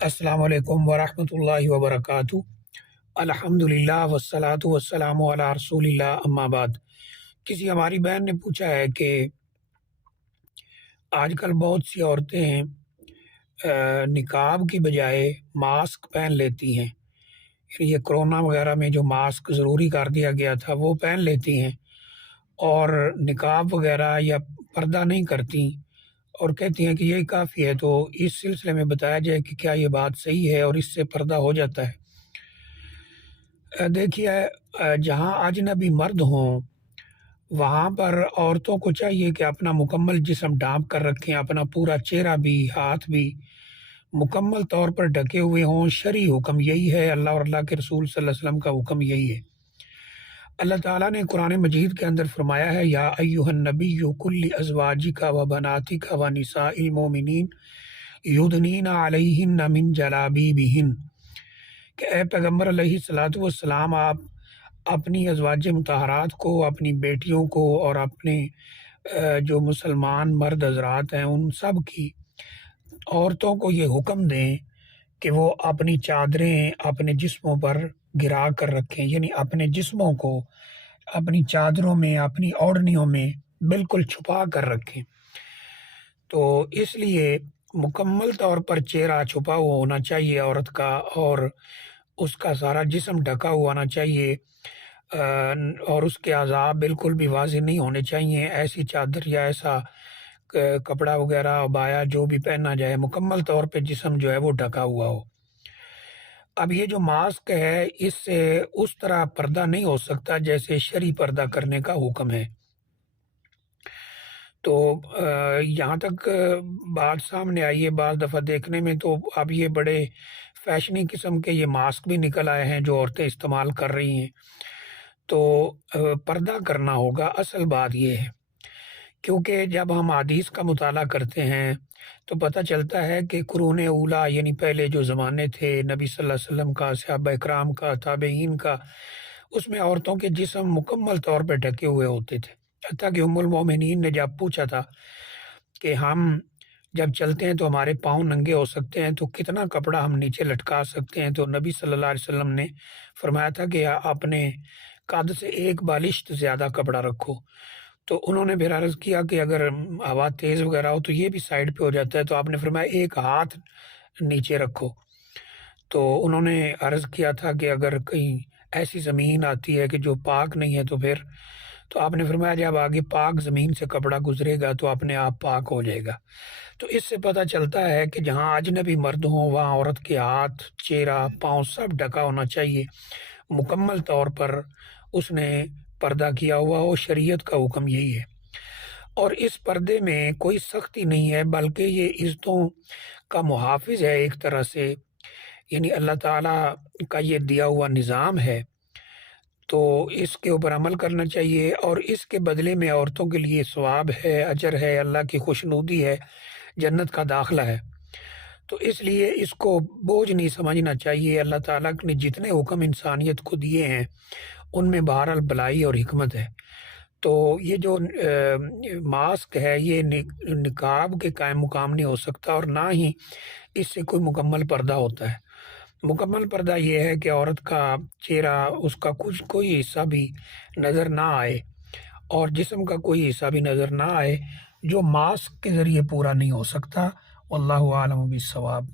السلام علیکم ورحمۃ اللہ وبرکاتہ۔ الحمدللہ والصلاۃ والسلام علی رسول اللہ، اما بعد۔ کسی ہماری بہن نے پوچھا ہے کہ آج کل بہت سی عورتیں نقاب کی بجائے ماسک پہن لیتی ہیں، یعنی یہ کرونا وغیرہ میں جو ماسک ضروری کر دیا گیا تھا وہ پہن لیتی ہیں اور نقاب وغیرہ یا پردہ نہیں کرتی اور کہتی ہیں کہ یہی کافی ہے۔ تو اس سلسلے میں بتایا جائے کہ کیا یہ بات صحیح ہے اور اس سے پردہ ہو جاتا ہے؟ دیکھیے، جہاں اجنبی مرد ہوں وہاں پر عورتوں کو چاہیے کہ اپنا مکمل جسم ڈھانپ کر رکھیں، اپنا پورا چہرہ بھی، ہاتھ بھی مکمل طور پر ڈھکے ہوئے ہوں۔ شرعی حکم یہی ہے، اللہ اور اللہ کے رسول صلی اللہ علیہ وسلم کا حکم یہی ہے۔ اللہ تعالیٰ نے قرآن مجید کے اندر فرمایا ہے، یا ایھا النبی کل ازواجک و بناتک و نساء المؤمنین یدنین علیہن من جلابیبہن، کہ اے پیغمبر علیہ الصلاۃ والسلام، آپ اپنی ازواج مطہرات کو، اپنی بیٹیوں کو اور اپنے جو مسلمان مرد حضرات ہیں ان سب کی عورتوں کو یہ حکم دیں کہ وہ اپنی چادریں اپنے جسموں پر گرا کر رکھیں، یعنی اپنے جسموں کو اپنی چادروں میں، اپنی اوڑھنیوں میں بالکل چھپا کر رکھیں۔ تو اس لیے مکمل طور پر چہرہ چھپا ہوا ہونا چاہیے عورت کا، اور اس کا سارا جسم ڈھکا ہوا ہونا چاہیے، اور اس کے اعضاء بالکل بھی واضح نہیں ہونے چاہیے۔ ایسی چادر یا ایسا کپڑا وغیرہ عبایا جو بھی پہنا جائے، مکمل طور پہ جسم جو ہے وہ ڈھکا ہوا ہو۔ اب یہ جو ماسک ہے، اس سے اس طرح پردہ نہیں ہو سکتا جیسے شرعی پردہ کرنے کا حکم ہے۔ تو یہاں تک بات سامنے آئی ہے بعض دفعہ دیکھنے میں، تو اب یہ بڑے فیشنی قسم کے یہ ماسک بھی نکل آئے ہیں جو عورتیں استعمال کر رہی ہیں۔ تو پردہ کرنا ہوگا، اصل بات یہ ہے، کیونکہ جب ہم حدیث کا مطالعہ کرتے ہیں تو پتہ چلتا ہے کہ قرون اولیٰ، یعنی پہلے جو زمانے تھے نبی صلی اللہ علیہ وسلم کا، صحابہ اکرام کا، تابعین کا، اس میں عورتوں کے جسم مکمل طور پہ ڈھکے ہوئے ہوتے تھے۔ حتیٰ کہ ام المومنین نے جب پوچھا تھا کہ ہم جب چلتے ہیں تو ہمارے پاؤں ننگے ہو سکتے ہیں، تو کتنا کپڑا ہم نیچے لٹکا سکتے ہیں؟ تو نبی صلی اللہ علیہ وسلم نے فرمایا تھا کہ اپنے قد سے ایک بالشت زیادہ کپڑا رکھو۔ تو انہوں نے پھر عرض کیا کہ اگر ہوا تیز وغیرہ ہو تو یہ بھی سائڈ پہ ہو جاتا ہے، تو آپ نے فرمایا ایک ہاتھ نیچے رکھو۔ تو انہوں نے عرض کیا تھا کہ اگر کہیں ایسی زمین آتی ہے کہ جو پاک نہیں ہے تو آپ نے فرمایا جب آگے پاک زمین سے کپڑا گزرے گا تو اپنے آپ پاک ہو جائے گا۔ تو اس سے پتہ چلتا ہے کہ جہاں اجنبی مرد ہوں وہاں عورت کے ہاتھ، چہرہ، پاؤں سب ڈھکا ہونا چاہیے، مکمل طور پر اس نے پردہ کیا ہوا ہو۔ شریعت کا حکم یہی ہے، اور اس پردے میں کوئی سختی نہیں ہے، بلکہ یہ عزتوں کا محافظ ہے ایک طرح سے، یعنی اللہ تعالیٰ کا یہ دیا ہوا نظام ہے، تو اس کے اوپر عمل کرنا چاہیے، اور اس کے بدلے میں عورتوں کے لیے ثواب ہے، اجر ہے، اللہ کی خوشنودی ہے، جنت کا داخلہ ہے۔ تو اس لیے اس کو بوجھ نہیں سمجھنا چاہیے۔ اللہ تعالیٰ نے جتنے حکم انسانیت کو دیے ہیں ان میں بہرحال بھلائی اور حکمت ہے۔ تو یہ جو ماسک ہے یہ نقاب کے قائم مقام نہیں ہو سکتا، اور نہ ہی اس سے کوئی مکمل پردہ ہوتا ہے۔ مکمل پردہ یہ ہے کہ عورت کا چہرہ، اس کا کوئی حصہ بھی نظر نہ آئے، اور جسم کا کوئی حصہ بھی نظر نہ آئے، جو ماسک کے ذریعے پورا نہیں ہو سکتا۔ واللہ عالم بالصواب۔